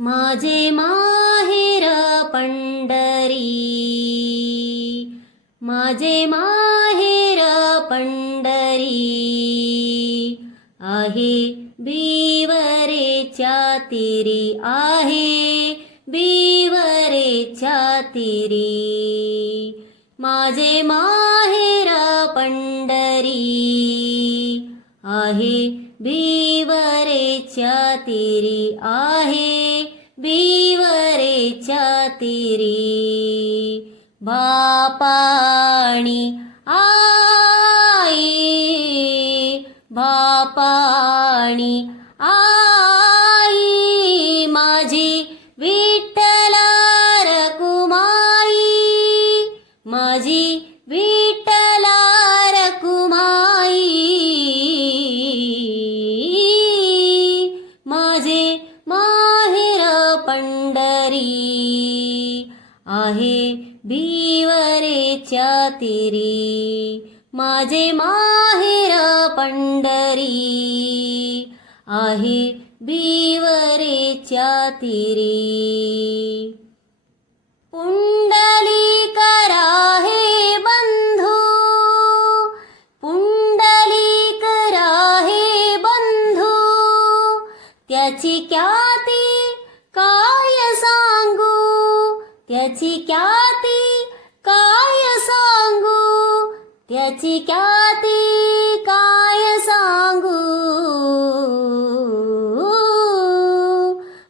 माझे माहेर पंढरी, माझे माहेर पंढरी, आहे बिवरेच्या तीरी, आहे बिवरेच्या तीरी. माझे माहेर पंढरी, आहे बिवरेच्या तीरी, आहे बिवरेच्या तीरी. बापाणी आई, बापाणी आई, माझी विठ्ठला रखुमाई, माझी विठ्ठला रखुमाई. माझे माहेर पंढरी, आहे बिवरेच्या तीरी. माझे माहेर पंढरी, आहे बिवरेच्या तीरी. पुंडलिक राहे बंधू, पुंडलिक राहे बंधू, त्याची ख्याती काय सांगू, त्याची ख्याती काय सांगू, त्याची ख्याती काय सांगू.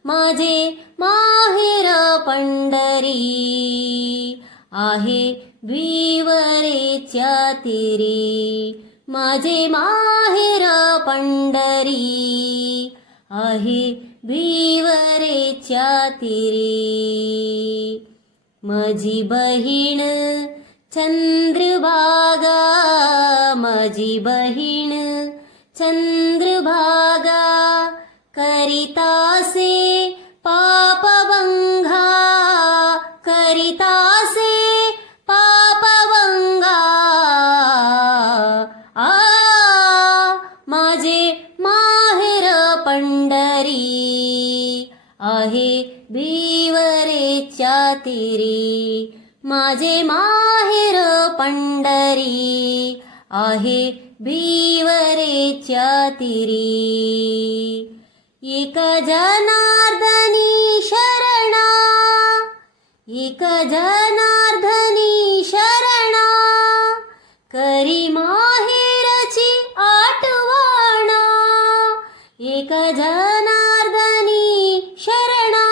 माझे माहेर पंढरी, आहे बिवरेच्या तीरी. माझे माहेर पंढरी, आहे बिवरेच्या तीरी. माझी बहीण चंद्रभागा, माझी बहीण चंद्रभागा, करितासे पापभंगा, करितासे पापभंगा. माझे माहेर पंढरी, आहे बिवरेच्या तीरी. माझे माहेर पंढरी, आहे बिवरेच्या तीरी. एक जनार्दनी शरणा, एक जनार्दनी शरणा, करी माहेरची आठवणा. एक जनार्दनी शरणा,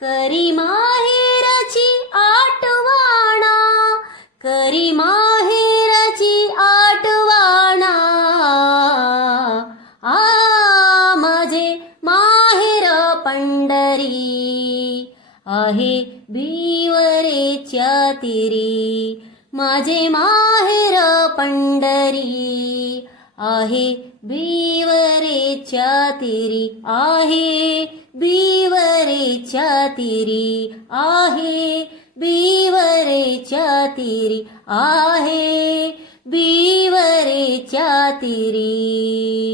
करी माहेरची आठवणा, करी माहेरची आठवणा. माझे माहेर पंढरी, आहे बिवरेच्या तीरी. माझे माहेर पंढरी, आहे बिवरेच्या तीरी, आहे बिवरेच्या तीरी, आहे बिवरेच्या तीरी, आहे बिवरेच्या तीरी.